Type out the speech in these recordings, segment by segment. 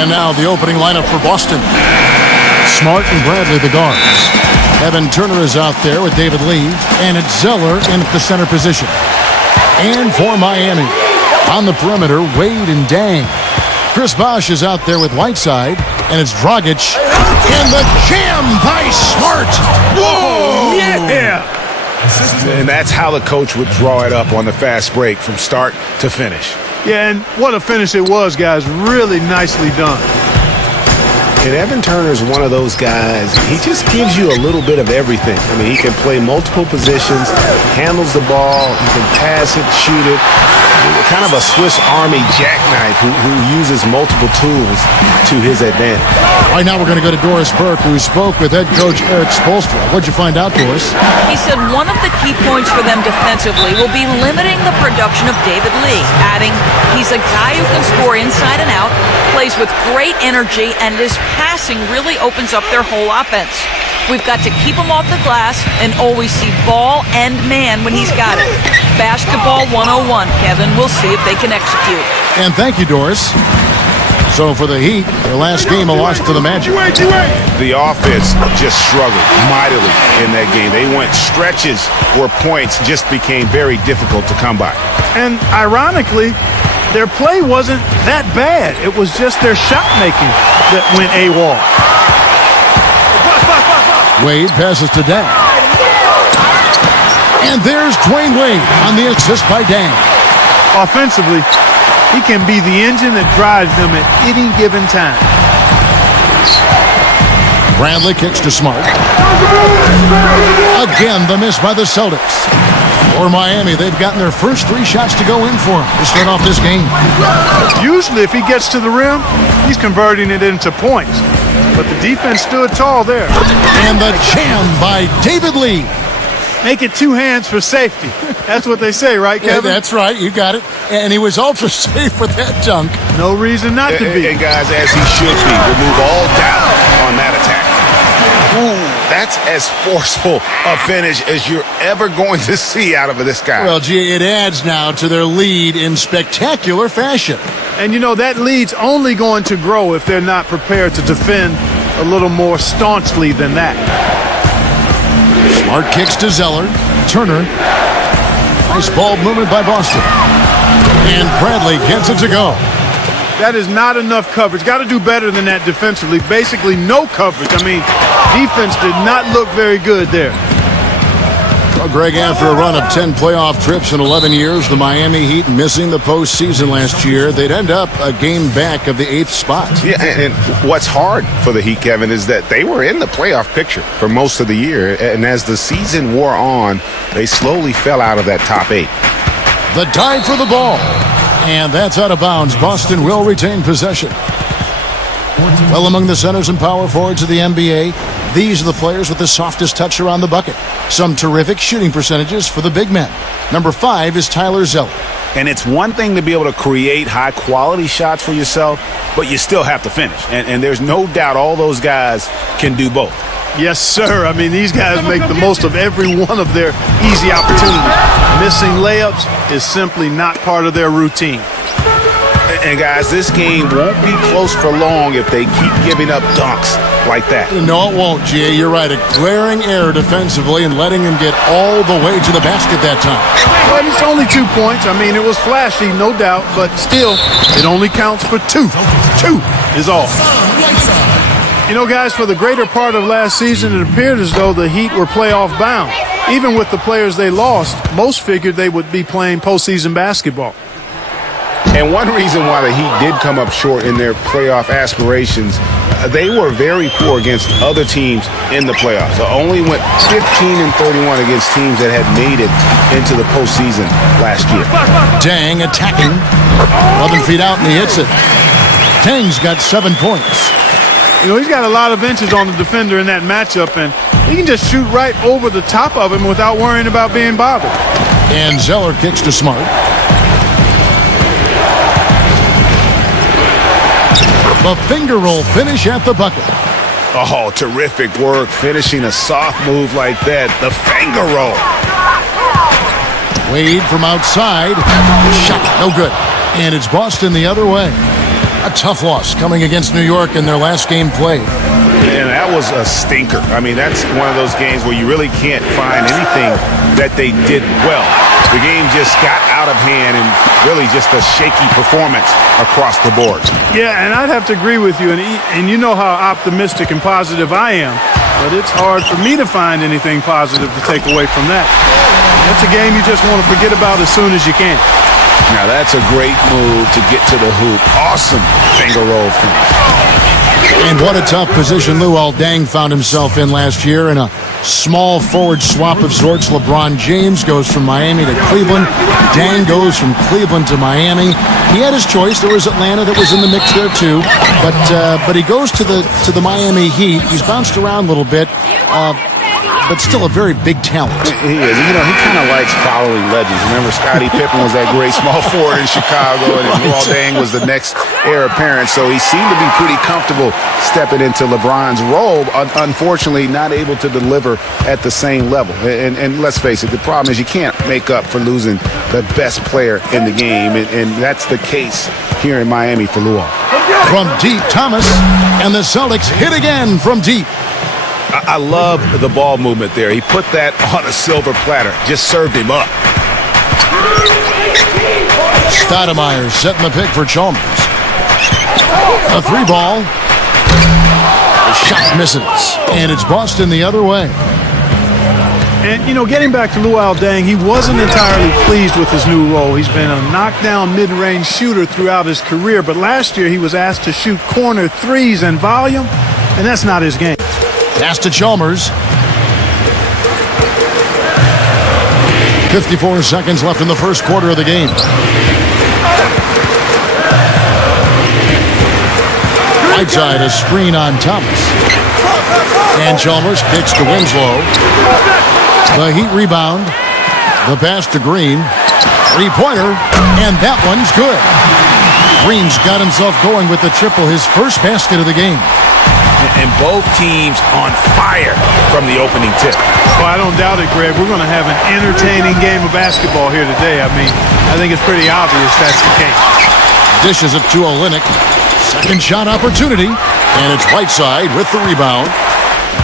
And now the opening lineup for Boston. Smart and Bradley, the guards. Evan Turner is out there with David Lee. And it's Zeller in the center position. And for Miami, on the perimeter, Wade and Dang. Chris Bosh is out there with Whiteside. And it's Dragic. And the jam by Smart. Whoa! Yeah! And that's how the coach would draw it up on the fast break from start to finish. Yeah, and what a finish it was, guys. Really nicely done. And Evan Turner is one of those guys, he just gives you a little bit of everything. I mean, he can play multiple positions, handles the ball, he can pass it, shoot it. Kind of a Swiss Army jackknife who uses multiple tools to his advantage. All right, now we're going to go to Doris Burke, who spoke with head coach Eric Spoelstra. What'd you find out, Doris? He said one of the key points for them defensively will be limiting the production of David Lee, adding he's a guy who can score inside and out, plays with great energy, and his passing really opens up their whole offense. We've got to keep him off the glass and always see ball and man when he's got it. Basketball 101, Kevin. We'll see if they can execute. And thank you, Doris. So for the Heat, their last game, a loss to the Magic. The offense just struggled mightily in that game. They went stretches where points just became very difficult to come by. And ironically, their play wasn't that bad. It was just their shot making that went AWOL. Wade passes to Dang. And there's Dwayne Wade on the assist by Dang. Offensively, he can be the engine that drives them at any given time. Bradley kicks to Smart. Again, the miss by the Celtics. For Miami, they've gotten their first 3 shots to go in for him to start off this game. Usually, if he gets to the rim, he's converting it into points. But the defense stood tall there. And the jam by David Lee. Make it 2 hands for safety. That's what they say, right, Kevin? Yeah, that's right. You got it. And he was ultra safe with that dunk. No reason not to be. And guys, as he should be, remove all doubt on that attack. Ooh, that's as forceful a finish as you're ever going to see out of this guy. Well, gee, it adds now to their lead in spectacular fashion. And, you know, that lead's only going to grow if they're not prepared to defend a little more staunchly than that. Smart kicks to Zeller. Turner. Nice ball movement by Boston. And Bradley gets it to go. That is not enough coverage. Got to do better than that defensively. Basically no coverage. I mean, defense did not look very good there. Well, Greg, after a run of 10 playoff trips in 11 years, the Miami Heat missing the postseason last year, they'd end up a game back of the 8th spot. Yeah, and what's hard for the Heat, Kevin, is that they were in the playoff picture for most of the year, and as the season wore on, they slowly fell out of that top 8. The dive for the ball. And that's out of bounds. Boston will retain possession. Well, among the centers and power forwards of the NBA, these are the players with the softest touch around the bucket. Some terrific shooting percentages for the big men. Number 5 is Tyler Zeller. And it's one thing to be able to create high-quality shots for yourself, but you still have to finish. And there's no doubt all those guys can do both. Yes, sir. I mean, these guys make the most of every one of their easy opportunities. Missing layups is simply not part of their routine. And guys, this game won't be close for long if they keep giving up dunks like that. No, it won't, G.A. You're right. A glaring error defensively and letting him get all the way to the basket that time. But it's only 2 points. I mean, it was flashy, no doubt, but still, it only counts for 2. 2 is all. You know, guys, for the greater part of last season, it appeared as though the Heat were playoff bound. Even with the players they lost, most figured they would be playing postseason basketball. And one reason why the Heat did come up short in their playoff aspirations, they were very poor against other teams in the playoffs. So only went 15-31 against teams that had made it into the postseason last year. Dang attacking. 11 feet out and he hits it. Dang's got 7 points. You know, he's got a lot of inches on the defender in that matchup, and he can just shoot right over the top of him without worrying about being bothered. And Zeller kicks to Smart. The finger roll finish at the bucket. Oh, terrific work finishing a soft move like that. The finger roll. Wade from outside. Shot, no good. And it's Boston the other way. A tough loss coming against New York in their last game played. And that was a stinker. I mean, that's one of those games where you really can't find anything that they did well. The game just got out of hand and really just a shaky performance across the board. Yeah, and I'd have to agree with you. And you know how optimistic and positive I am. But it's hard for me to find anything positive to take away from that. That's a game you just want to forget about as soon as you can. Now, that's a great move to get to the hoop. Awesome finger roll finish. And what a tough position Luol Deng found himself in last year in a small forward swap of sorts. LeBron James goes from Miami to Cleveland. Deng goes from Cleveland to Miami. He had his choice. There was Atlanta that was in the mix there too. But he goes to the Miami Heat. He's bounced around a little bit. But still a very big talent. He is. You know, he kind of likes following legends. Remember, Scottie Pippen was that great small forward in Chicago, and Luol Deng was the next heir apparent. So he seemed to be pretty comfortable stepping into LeBron's role. Unfortunately, not able to deliver at the same level. And let's face it, the problem is you can't make up for losing the best player in the game, and that's the case here in Miami for Luol. From deep, Thomas, and the Celtics hit again from deep. I love the ball movement there. He put that on a silver platter. Just served him up. Stoudemire setting the pick for Chalmers. A three ball. The shot misses. And it's Boston the other way. And, you know, getting back to Luol Deng, he wasn't entirely pleased with his new role. He's been a knockdown mid-range shooter throughout his career, but last year he was asked to shoot corner threes and volume, and that's not his game. Pass to Chalmers. 54 seconds left in the first quarter of the game. Right side, a screen on Thomas. And Chalmers kicks to Winslow. The Heat rebound. The pass to Green. Three-pointer. And that one's good. Green's got himself going with the triple, his first basket of the game. And both teams on fire from the opening tip. Well, I don't doubt it, Greg. We're going to have an entertaining game of basketball here today. I mean, I think it's pretty obvious that's the case. Dishes it to Olynyk. Second shot opportunity. And it's Whiteside with the rebound.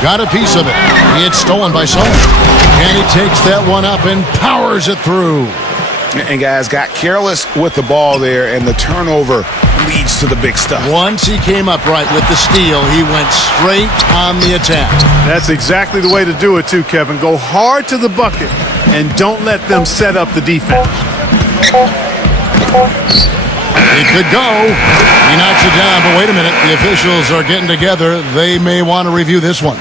Got a piece of it. It's stolen by Son. And he takes that one up and powers it through. And guys got careless with the ball there, and the turnover leads to the big stuff. Once he came up right with the steal, he went straight on the attack. That's exactly the way to do it too, Kevin. Go hard to the bucket and don't let them set up the defense. He could go. He knocks it down, but wait a minute. The officials are getting together. They may want to review this one.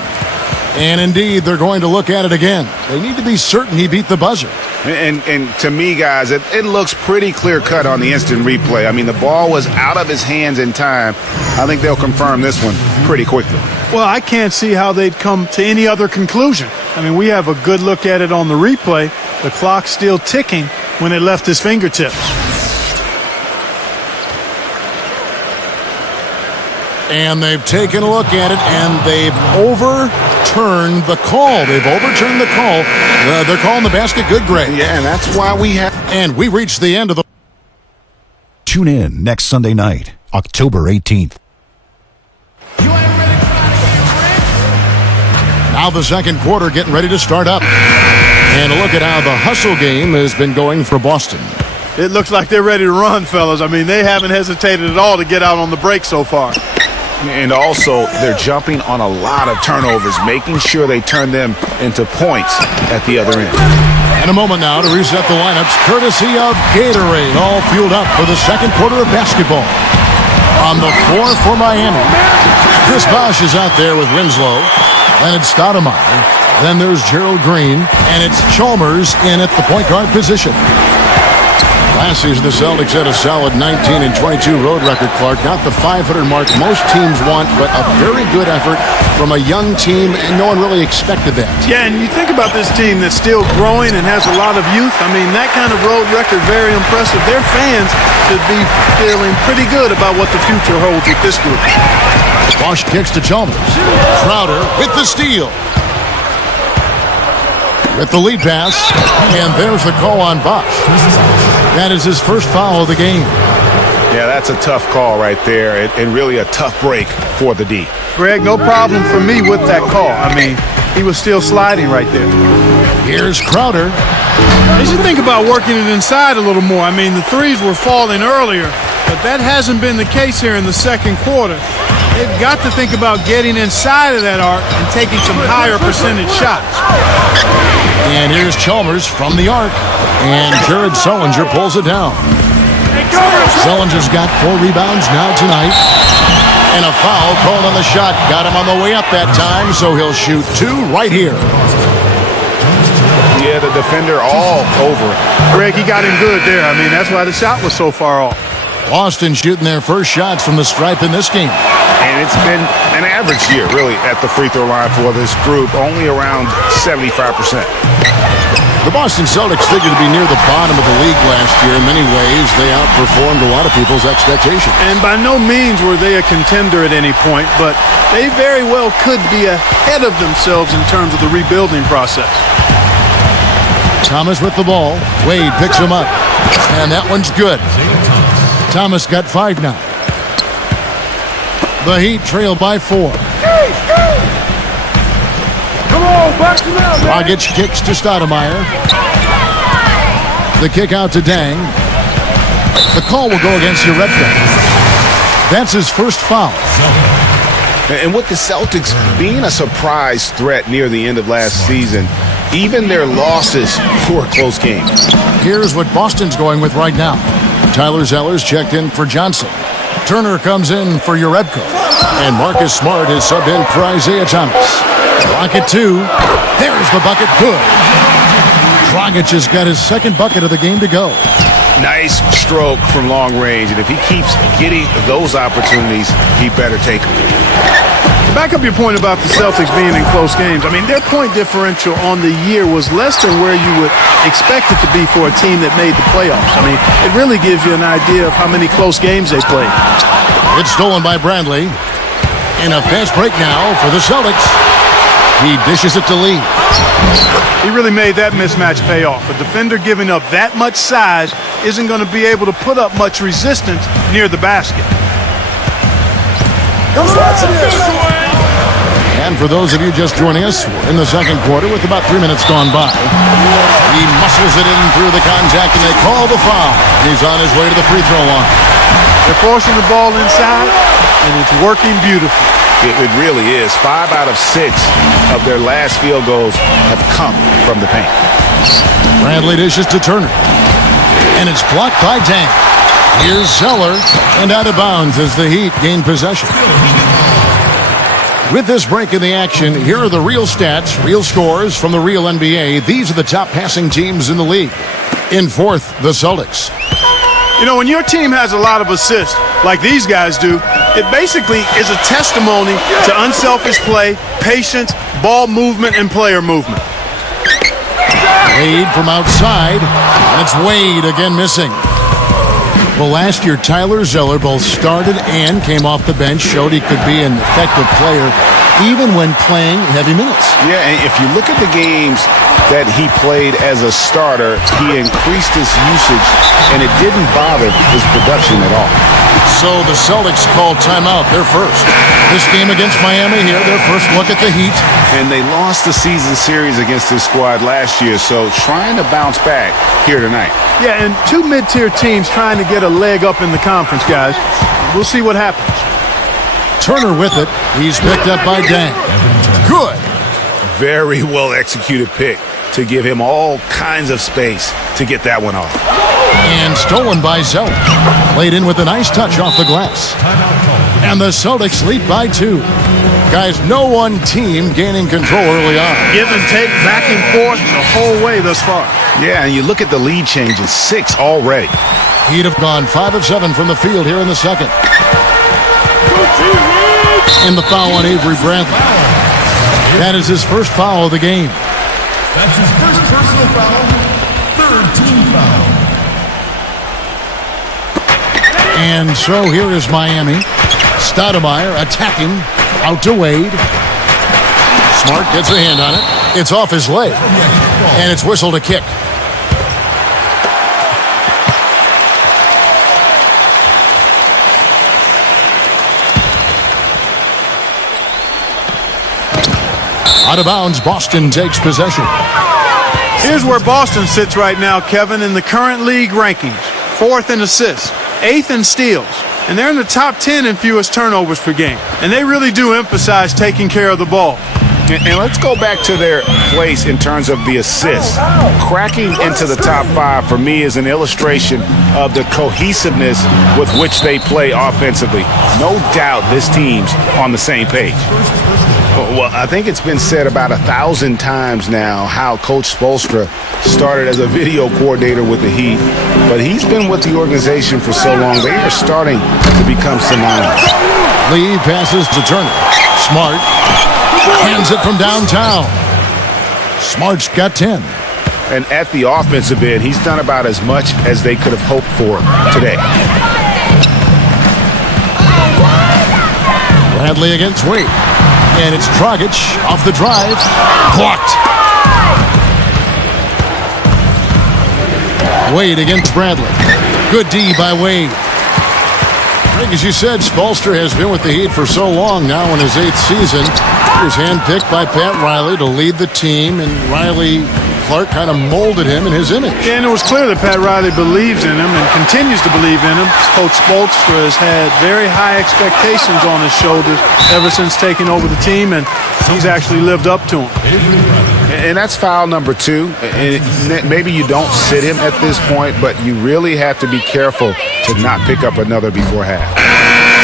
And indeed, they're going to look at it again. They need to be certain he beat the buzzer. And to me, guys, it looks pretty clear-cut on the instant replay. I mean, the ball was out of his hands in time. I think they'll confirm this one pretty quickly. Well, I can't see how they'd come to any other conclusion. I mean, we have a good look at it on the replay. The clock's still ticking when it left his fingertips. And they've taken a look at it, and they've overturned the call. They've overturned the call. They're calling the basket good, Greg. Yeah, and that's why we have... And we reached the end of the... Tune in next Sunday night, October 18th. Now the second quarter getting ready to start up. And a look at how the hustle game has been going for Boston. It looks like they're ready to run, fellas. I mean, they haven't hesitated at all to get out on the break so far. And also, they're jumping on a lot of turnovers, making sure they turn them into points at the other end. And a moment now to reset the lineups, courtesy of Gatorade, all fueled up for the second quarter of basketball. On the floor for Miami, Chris Bosh is out there with Winslow. Then it's Stoudemire. Then there's Gerald Green. And it's Chalmers in at the point guard position. Last season, the Celtics had a solid 19 and 22 road record, Clark. Not the 500 mark most teams want, but a very good effort from a young team, and no one really expected that. Yeah, and you think about this team that's still growing and has a lot of youth. I mean, that kind of road record, very impressive. Their fans should be feeling pretty good about what the future holds with this group. Bosh kicks to Chalmers. Crowder with the steal. With the lead pass, and there's the call on Bosh. That is his first foul of the game. Yeah, that's a tough call right there, and really a tough break for the D. Greg, no problem for me with that call. I mean, he was still sliding right there. Here's Crowder. They should think about working it inside a little more. I mean, the threes were falling earlier, but that hasn't been the case here in the second quarter. They've got to think about getting inside of that arc and taking some higher percentage shots. And here's Chalmers from the arc. And Jared Sullinger pulls it down. Sullinger's got 4 rebounds now tonight. And a foul called on the shot. Got him on the way up that time, so he'll shoot 2 right here. Yeah, the defender all over it. Greg, he got him good there. I mean, that's why the shot was so far off. Boston shooting their first shots from the stripe in this game. And it's been an average year, really, at the free throw line for this group, only around 75%. The Boston Celtics figured to be near the bottom of the league last year. In many ways, they outperformed a lot of people's expectations. And by no means were they a contender at any point, but they very well could be ahead of themselves in terms of the rebuilding process. Thomas with the ball. Wade picks him up. And that one's good. Thomas got 5 now. The Heat trail by 4. Dragic kicks to Stoudemire. The kick out to Dang. The call will go against Uretka. That's his first foul. And with the Celtics being a surprise threat near the end of last season, even their losses were close games. Here's what Boston's going with right now. Tyler Zeller's checked in for Johnson. Turner comes in for Uretka. And Marcus Smart is subbed in for Isaiah Thomas. Rocket 2. There's the bucket. Good. Dragic has got his second bucket of the game to go. Nice stroke from long range, and if he keeps getting those opportunities, he better take them. Back up your point about the Celtics being in close games. I mean, their point differential on the year was less than where you would expect it to be for a team that made the playoffs. I mean, it really gives you an idea of how many close games they played. It's stolen by Bradley. In a fast break now for the Celtics. He dishes it to Lee. He really made that mismatch pay off. A defender giving up that much size isn't going to be able to put up much resistance near the basket. And for those of you just joining us, we're in the second quarter with about 3 minutes gone by. He muscles it in through the contact, and they call the foul. He's on his way to the free throw line. They're forcing the ball inside, and it's working beautifully. It really is. 5 out of 6 of their last field goals have come from the paint. Bradley dishes to Turner. And it's blocked by Dang. Here's Zeller, and out of bounds as the Heat gain possession. With this break in the action, here are the real stats, real scores from the real NBA. These are the top passing teams in the league. In fourth, the Celtics. You know, when your team has a lot of assists, like these guys do, it basically is a testimony to unselfish play, patience, ball movement, and player movement. Wade from outside, and it's Wade again missing. Well, last year, Tyler Zeller both started and came off the bench, showed he could be an effective player even when playing heavy minutes. Yeah, and if you look at the games that he played as a starter, he increased his usage, and it didn't bother his production at all. So the Celtics called timeout, their first. This game against Miami here, their first look at the Heat. And they lost the season series against this squad last year, so trying to bounce back here tonight. Yeah, and 2 mid-tier teams trying to get a leg up in the conference, guys. We'll see what happens. Turner with it. He's picked up by Dang. Good. Very well executed pick to give him all kinds of space to get that one off. And stolen by Zeller. Played in with a nice touch off the glass. And the Celtics lead by 2. Guys, no one team gaining control early on. Give and take, back and forth the whole way thus far. Yeah, and you look at the lead changes, 6 already. He'd have gone 5 of 7 from the field here in the second. And the foul on Avery Bradley. That is his first foul of the game. That's his first personal foul, 3rd team foul. And so here is Miami. Stoudemire attacking. Out to Wade. Smart gets a hand on it. It's off his leg. And it's whistled a kick. Out of bounds, Boston takes possession. Here's where Boston sits right now, Kevin, in the current league rankings. 4th in assists, 8th in steals, and they're in the top 10 in fewest turnovers per game. And they really do emphasize taking care of the ball. And let's go back to their place in terms of the assists. Cracking into the top 5 for me is an illustration of the cohesiveness with which they play offensively. No doubt this team's on the same page. Well, I think it's been said about 1,000 times now how Coach Spoelstra started as a video coordinator with the Heat, but he's been with the organization for so long, they are starting to become synonymous. Lee passes to Turner. Smart hands it from downtown. Smart's got 10. And at the offensive end, he's done about as much as they could have hoped for today. Bradley against Wade. And it's Dragic off the drive. Blocked. Wade against Bradley. Good D by Wade. Greg, as you said, Spoelstra has been with the Heat for so long now in his 8th season. He was handpicked by Pat Riley to lead the team, and Clark kind of molded him in his image. Yeah, and it was clear that Pat Riley believes in him and continues to believe in him. Coach Spoelstra has had very high expectations on his shoulders ever since taking over the team, and he's actually lived up to them. And that's foul number 2. And maybe you don't sit him at this point, but you really have to be careful to not pick up another before half.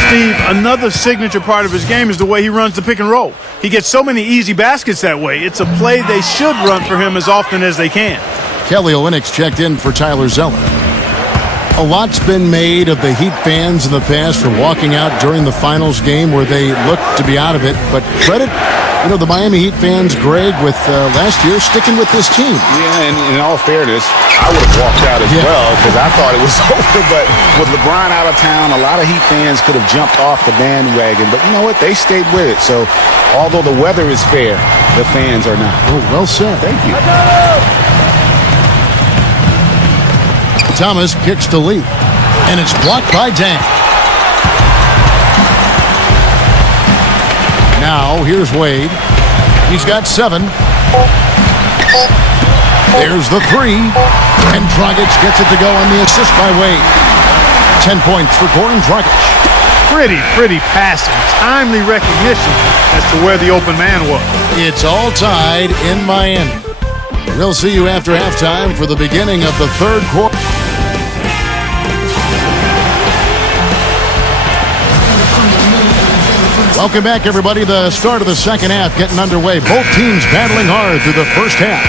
Steve, another signature part of his game is the way he runs the pick and roll. He gets so many easy baskets that way. It's a play they should run for him as often as they can. Kelly Olynyk checked in for Tyler Zeller. A lot's been made of the Heat fans in the past for walking out during the finals game where they looked to be out of it. But credit, the Miami Heat fans, Greg, with last year sticking with this team. Yeah, and in all fairness, I would have walked out as well because I thought it was over. But with LeBron out of town, a lot of Heat fans could have jumped off the bandwagon. But you know what? They stayed with it. So although the weather is fair, the fans are not. Oh, well said. Thank you. Thomas kicks to Lee, and it's blocked by Dang. Now, here's Wade. He's got 7. There's the 3, and Dragic gets it to go on the assist by Wade. 10 points for Goran Dragic. Pretty passing, timely recognition as to where the open man was. It's all tied in Miami. We'll see you after halftime for the beginning of the 3rd quarter. Welcome back, everybody. The start of the 2nd half getting underway. Both teams battling hard through the first half.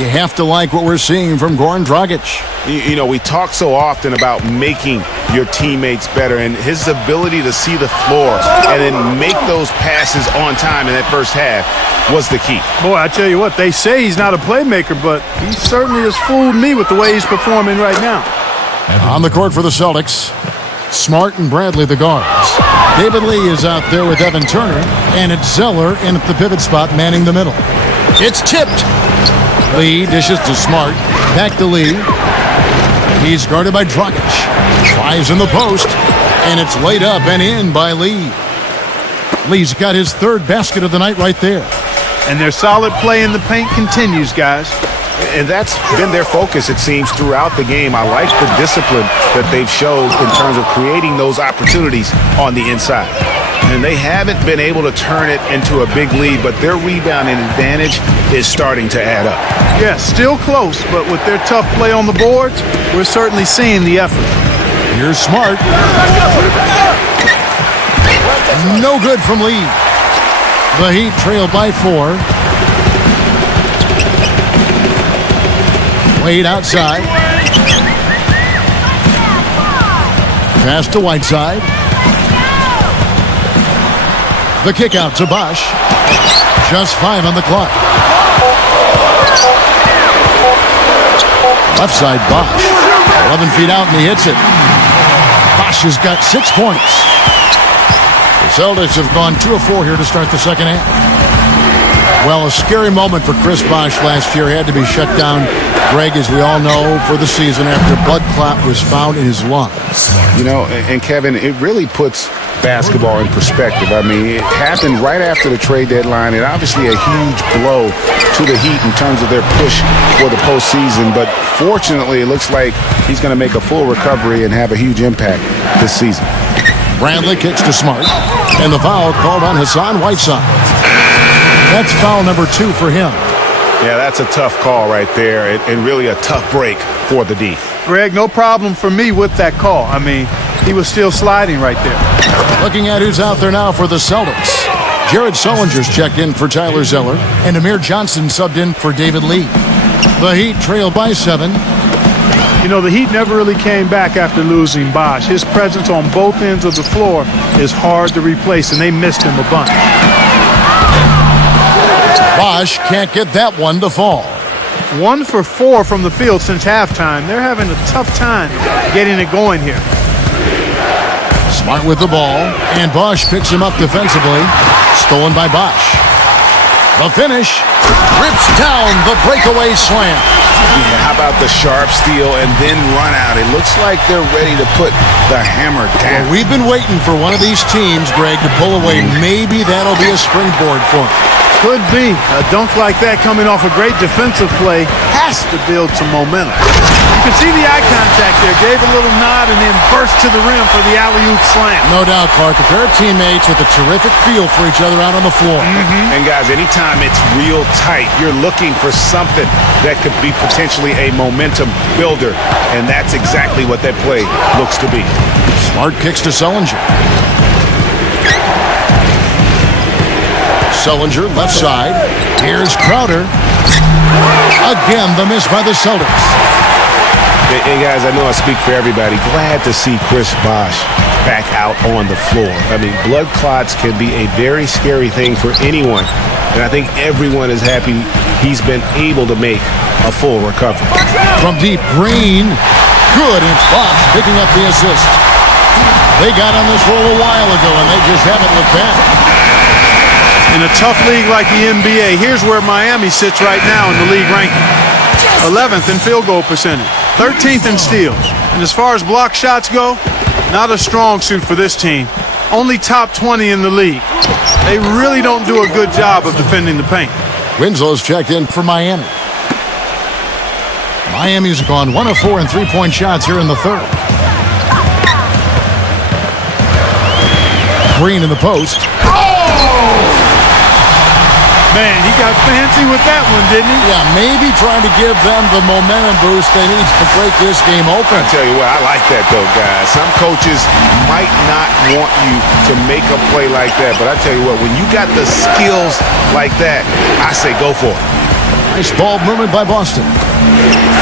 You have to like what we're seeing from Goran Dragic. We talk so often about making your teammates better, and his ability to see the floor and then make those passes on time in that first half was the key. Boy, I tell you what, they say he's not a playmaker, but he certainly has fooled me with the way he's performing right now. On the court for the Celtics, Smart and Bradley, the guards. David Lee is out there with Evan Turner, and it's Zeller in at the pivot spot, manning the middle. It's tipped. Lee dishes to Smart, back to Lee. He's guarded by Dragic. Drives in the post, and it's laid up and in by Lee. Lee's got his 3rd basket of the night right there. And their solid play in the paint continues, guys. And that's been their focus, it seems, throughout the game. I like the discipline that they've showed in terms of creating those opportunities on the inside. And they haven't been able to turn it into a big lead, but their rebounding advantage is starting to add up. Yeah, still close, but with their tough play on the boards, we're certainly seeing the effort. Here's Smart. No good from Lee. The Heat trail by 4. Wade outside. Pass to Whiteside. The kick out to Bosch. Just 5 on the clock. Left side Bosch. 11 feet out and he hits it. Bosch has got 6 points. The Celtics have gone 2 of 4 here to start the 2nd half. Well, a scary moment for Chris Bosch last year. Had to be shut down, Greg, as we all know, for the season after blood clot was found in his lung. And Kevin, it really puts basketball in perspective. I mean, it happened right after the trade deadline, and obviously a huge blow to the Heat in terms of their push for the postseason. But fortunately, it looks like he's going to make a full recovery and have a huge impact this season. Bradley kicks to Smart, and the foul called on Hassan Whiteside. That's foul number 2 for him. Yeah, that's a tough call right there, and really a tough break for the D. Greg, no problem for me with that call. I mean, he was still sliding right there. Looking at who's out there now for the Celtics. Jared Sullinger's checked in for Tyler Zeller, and Amir Johnson subbed in for David Lee. The Heat trail by 7. You know, the Heat never really came back after losing Bosh. His presence on both ends of the floor is hard to replace, and they missed him a bunch. Bosh can't get that one to fall. 1 for 4 from the field since halftime. They're having a tough time getting it going here. Smart with the ball, and Bosh picks him up defensively. Stolen by Bosh. The finish. Rips down the breakaway slam. Yeah, how about the sharp steal and then run out? It looks like they're ready to put the hammer down. Well, we've been waiting for one of these teams, Greg, to pull away. Maybe that'll be a springboard for them. Could be. A dunk like that coming off a great defensive play has to build some momentum. You can see the eye contact there. Gave a little nod and then burst to the rim for the alley-oop slam. No doubt, Clark. A pair of teammates with a terrific feel for each other out on the floor. And guys, anytime it's real tight, you're looking for something that could be potentially a momentum builder. And that's exactly what that play looks to be. Smart kicks to Sullinger. Sullinger, left side. Here's Crowder. Again, the miss by the Celtics. Hey, guys, I know I speak for everybody. Glad to see Chris Bosh back out on the floor. I mean, blood clots can be a very scary thing for anyone. And I think everyone is happy he's been able to make a full recovery. From deep, Green. Good, and it's Bosh picking up the assist. They got on this roll a while ago, and they just haven't looked back. In a tough league like the NBA, here's where Miami sits right now in the league ranking. 11th in field goal percentage, 13th in steals. And as far as block shots go, not a strong suit for this team. Only top 20 in the league. They really don't do a good job of defending the paint. Winslow's checked in for Miami. Miami's gone 1 of 4 in three-point shots here in the third. Green in the post. Man, he got fancy with that one, didn't he? Yeah, maybe trying to give them the momentum boost they need to break this game open. I tell you what, I like that though, guys. Some coaches might not want you to make a play like that, but I tell you what, when you got the skills like that, I say go for it. Nice ball movement by Boston.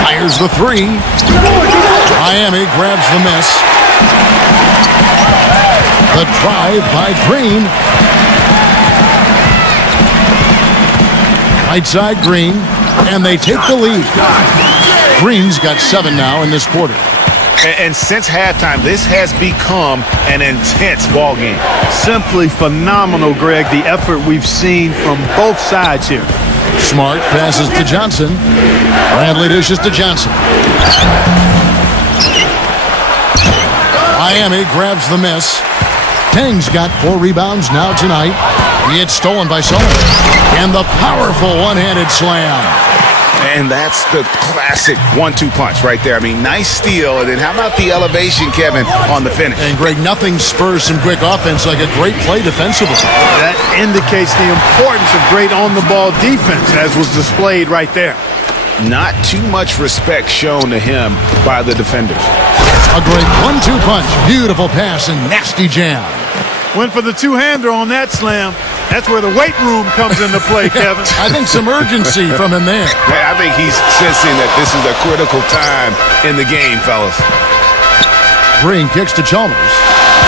Fires the 3. Miami grabs the miss. The drive by Green. Right side Green, and they take the lead. Green's got 7 now in this quarter. And since halftime, this has become an intense ball game. Simply phenomenal, Greg, the effort we've seen from both sides here. Smart passes to Johnson. Bradley dishes to Johnson. Miami grabs the miss. Tang's got 4 rebounds now tonight. He gets stolen by Sullivan. And the powerful one-handed slam. And that's the classic 1-2 punch right there. I mean, nice steal. And then how about the elevation, Kevin, on the finish? And, Greg, nothing spurs some quick offense like a great play defensively. That indicates the importance of great on-the-ball defense, as was displayed right there. Not too much respect shown to him by the defenders. A great 1-2 punch. Beautiful pass and nasty jam. Went for the two-hander on that slam. That's where the weight room comes into play, Kevin. I think some urgency from him there. I think he's sensing that this is a critical time in the game, fellas. Green kicks to Chalmers.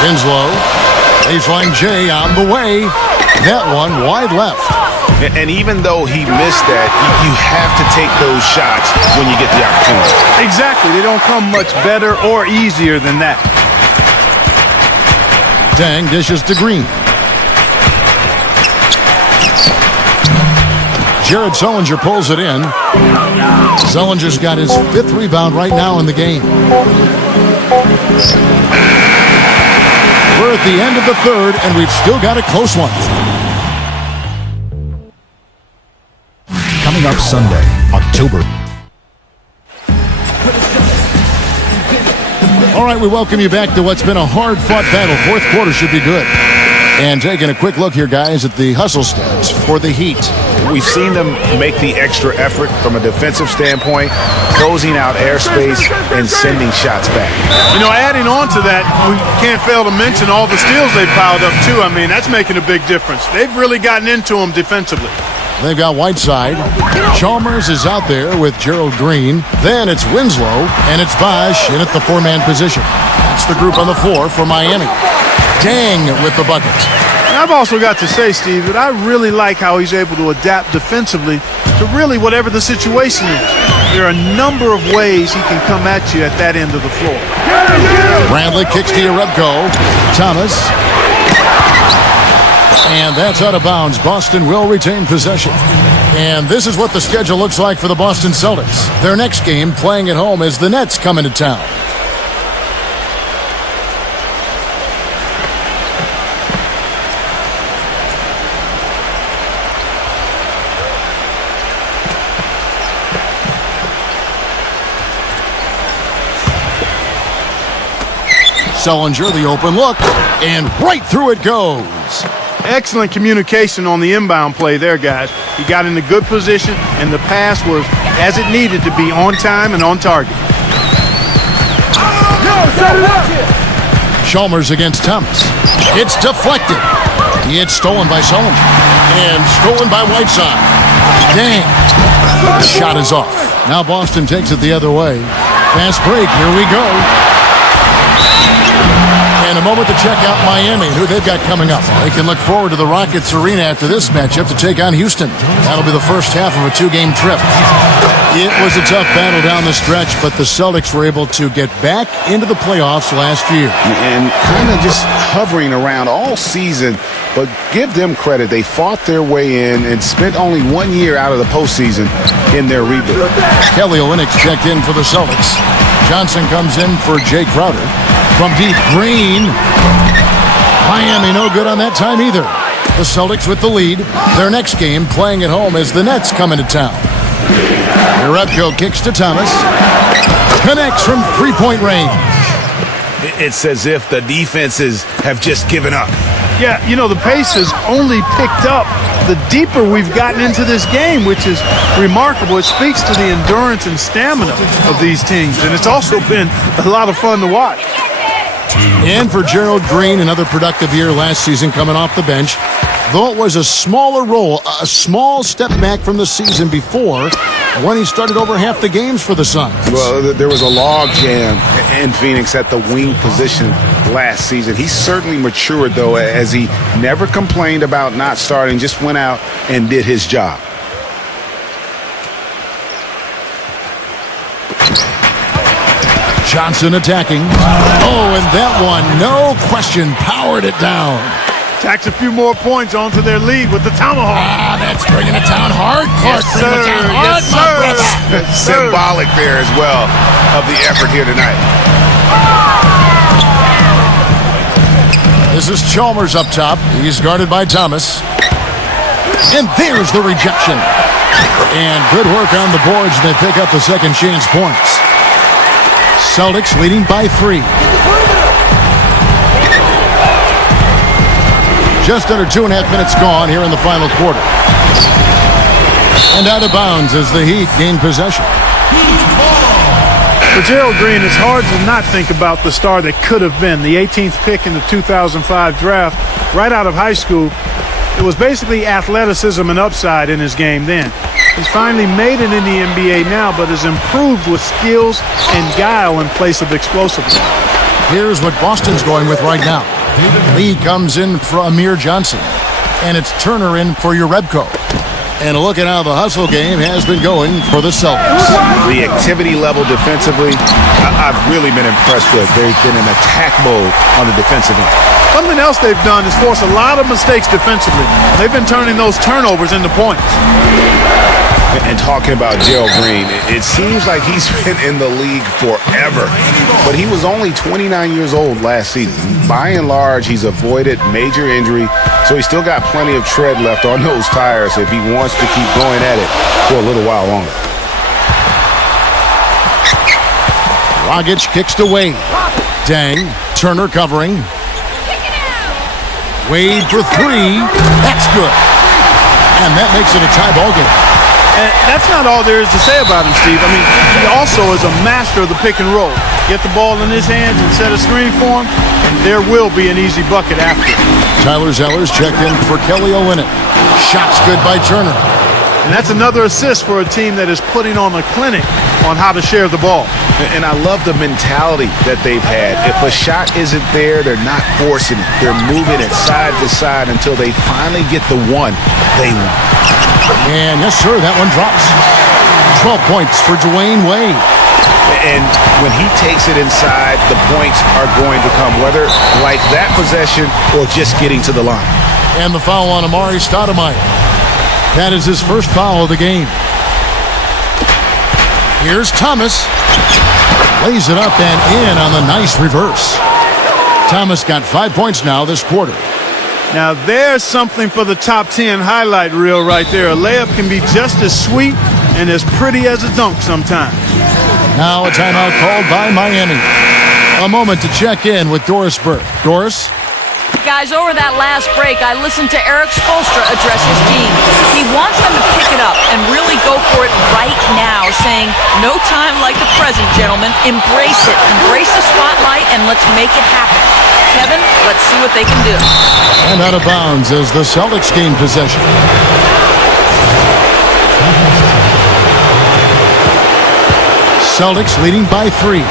Winslow. Baseline J on the way. That one wide left. And even though he missed that, you have to take those shots when you get the opportunity. Exactly. They don't come much better or easier than that. Tang dishes to Green. Jared Sullinger pulls it in. Sullinger's got his 5th rebound right now in the game. We're at the end of the third, and we've still got a close one. Coming up Sunday, October. All right, we welcome you back to what's been a hard-fought battle. Fourth quarter should be good. And taking a quick look here, guys, at the hustle stats for the Heat. We've seen them make the extra effort from a defensive standpoint, closing out airspace and sending shots back. You know, adding on to that, we can't fail to mention all the steals they've piled up, too. I mean, that's making a big difference. They've really gotten into them defensively. They've got Whiteside. Chalmers is out there with Gerald Green. Then it's Winslow, and it's Bosch in at the four-man position. That's the group on the floor for Miami. Dang with the buckets. And I've also got to say, Steve, that I really like how he's able to adapt defensively to really whatever the situation is. There are a number of ways he can come at you at that end of the floor. Randley kicks to Yarebko. Thomas. And that's out of bounds. Boston will retain possession. And this is what the schedule looks like for the Boston Celtics. Their next game playing at home as the Nets come into town. Sullinger, the open look, and right through it goes. Excellent communication on the inbound play there, guys. He got in a good position, and the pass was as it needed to be, on time and on target. Chalmers against Thomas. It's deflected. It's stolen by Sullinger. And stolen by Whiteside. Dang. The shot is off. Now Boston takes it the other way. Fast break. Here we go. And a moment to check out Miami, who they've got coming up. They can look forward to the Rockets Arena after this matchup to take on Houston. That'll be the first half of a two-game trip. It was a tough battle down the stretch, but the Celtics were able to get back into the playoffs last year. And kind of just hovering around all season, but give them credit. They fought their way in and spent only 1 year out of the postseason in their rebuild. Kelly Olynyk checked in for the Celtics. Johnson comes in for Jay Crowder. From deep, Green. Miami no good on that time either. The Celtics with the lead. Their next game playing at home as the Nets come into town. Yarebko kicks to Thomas. Connects from three-point range. It's as if the defenses have just given up. Yeah, you know, the pace has only picked up the deeper we've gotten into this game, which is remarkable. It speaks to the endurance and stamina of these teams, and it's also been a lot of fun to watch. And for Gerald Green, another productive year last season coming off the bench. Though it was a smaller role, a small step back from the season before when he started over half the games for the Suns. Well, there was a log jam in Phoenix at the wing position last season. He certainly matured, though, as he never complained about not starting, just went out and did his job. Johnson attacking. Oh, and that one, no question, powered it down. Tacks a few more points onto their lead with the tomahawk. Ah, that's bringing it down hard. Yes, sir. Yes, sir. Symbolic there as well of the effort here tonight. This is Chalmers up top. He's guarded by Thomas. And there's the rejection. And good work on the boards. They pick up the second chance points. Celtics leading by 3. Just under 2.5 minutes gone here in the final quarter. And out of bounds as the Heat gain possession. For Gerald Green, it's hard to not think about the star that could have been. The 18th pick in the 2005 draft, right out of high school. It was basically athleticism and upside in his game then. He's finally made it in the NBA now, but has improved with skills and guile in place of explosiveness. Here's what Boston's going with right now. Lee comes in for Amir Johnson, and it's Turner in for Yarebko. And look at how the hustle game has been going for the Celtics. The activity level defensively, I've really been impressed with. They've been in attack mode on the defensive end. Something else they've done is force a lot of mistakes defensively. They've been turning those turnovers into points. And talking about Gerald Green, it seems like he's been in the league forever. But he was only 29 years old last season. By and large, he's avoided major injury, so he's still got plenty of tread left on those tires if he wants to keep going at it for a little while longer. Dragic kicks to Wade. Dang. Turner covering. Wade for three. That's good. And that makes it a tie ball game. And that's not all there is to say about him, Steve. I mean, he also is a master of the pick and roll. Get the ball in his hands and set a screen for him, and there will be an easy bucket after. Tyler Zeller's checked in for Kelly Olynyk. Shot's good by Turner. And that's another assist for a team that is putting on a clinic on how to share the ball. And I love the mentality that they've had. If a shot isn't there, they're not forcing it. They're moving it side to side until they finally get the one they want. And yes, sir, that one drops. 12 points for Dwayne Wade. And when he takes it inside, the points are going to come, whether like that possession or just getting to the line. And the foul on Amari Stoudemire. That is his first foul of the game. Here's Thomas. Lays it up and in on the nice reverse. Thomas got 5 points now this quarter. Now there's something for the top 10 highlight reel right there. A layup can be just as sweet and as pretty as a dunk sometimes. Now a timeout called by Miami. A moment to check in with Doris Burke. Doris? Guys, over that last break, I listened to Eric Spoelstra address his team. He wants them to pick it up and really go for it right now, saying, no time like the present, gentlemen. Embrace it. Embrace the spotlight, and let's make it happen. Kevin, let's see what they can do. And out of bounds as the Celtics gain possession. Celtics leading by 3.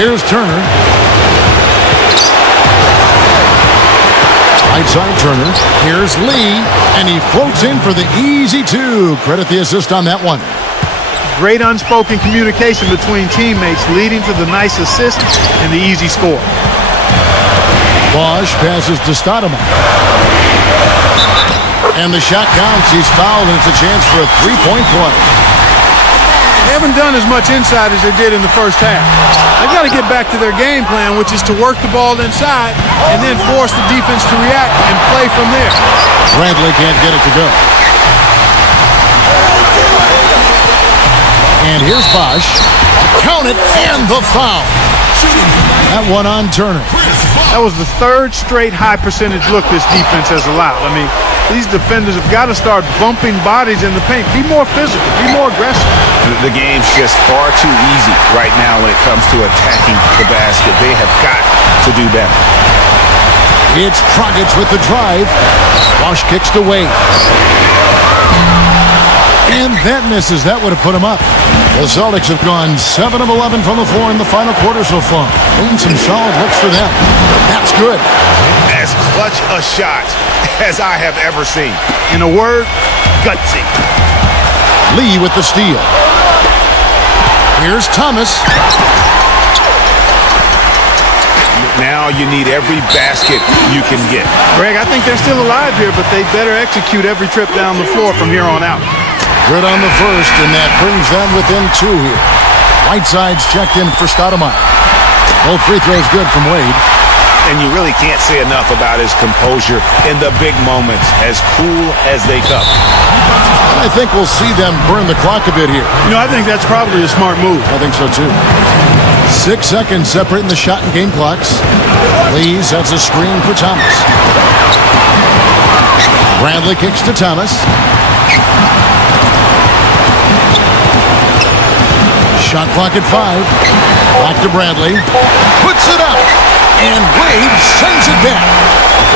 Here's Turner. Right side Turner. Here's Lee. And he floats in for the easy two. Credit the assist on that one. Great unspoken communication between teammates leading to the nice assist and the easy score. Bosch passes to Stoudemire. And the shot counts. He's fouled, and it's a chance for a three-point play. They haven't done as much inside as they did in the first half. They've got to get back to their game plan, which is to work the ball inside and then force the defense to react and play from there. Bradley can't get it to go. And here's Bosch. Count it, and the foul. That one on Turner. That was the third straight high percentage look this defense has allowed. I mean, these defenders have got to start bumping bodies in the paint. Be more physical. Be more aggressive. The game's just far too easy right now when it comes to attacking the basket. They have got to do better. It's Dragic with the drive. Bosch kicks to Wade. And that misses. That would have put him up. The Celtics have gone 7 of 11 from the floor in the final quarter so far. And some solid looks for them. That's good. As clutch a shot as I have ever seen. In a word, gutsy. Lee with the steal. Here's Thomas. Now you need every basket you can get. Greg, I think they're still alive here, but they better execute every trip down the floor from here on out. Good on the first, and that brings them within 2 here. Whiteside's checked in for Stoudemire. Both free throws good from Wade. And you really can't say enough about his composure in the big moments, as cool as they come. I think we'll see them burn the clock a bit here. You know, I think that's probably a smart move. I think so, too. 6 seconds separating the shot and game clocks. Lee sets a screen for Thomas. Bradley kicks to Thomas. Shot clock at 5. Back to Bradley. Puts it up. And Wade sends it down.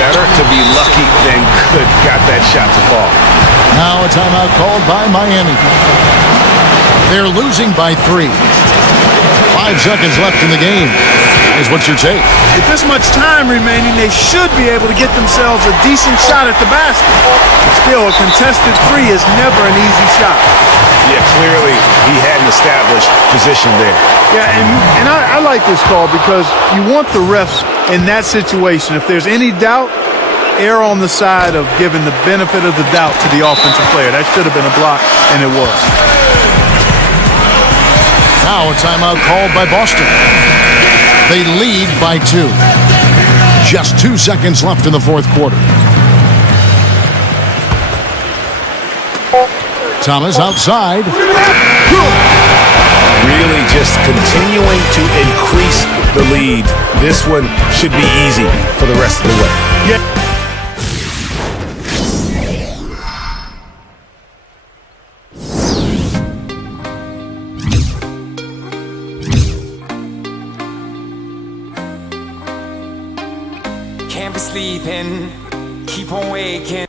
Better to be lucky than good. Got that shot to fall. Now a timeout called by Miami. They're losing by 3. 5 seconds left in the game. Is what's your take? With this much time remaining, they should be able to get themselves a decent shot at the basket. Still, a contested three is never an easy shot. Yeah, clearly he had an established position there. Yeah, and I like this call because you want the refs in that situation. If there's any doubt, err on the side of giving the benefit of the doubt to the offensive player. That should have been a block, and it was. Now a timeout called by Boston. They lead by 2. Just 2 seconds left in the fourth quarter. Thomas outside. Really just continuing to increase the lead. This one should be easy for the rest of the way. Can't be sleeping, keep on waking.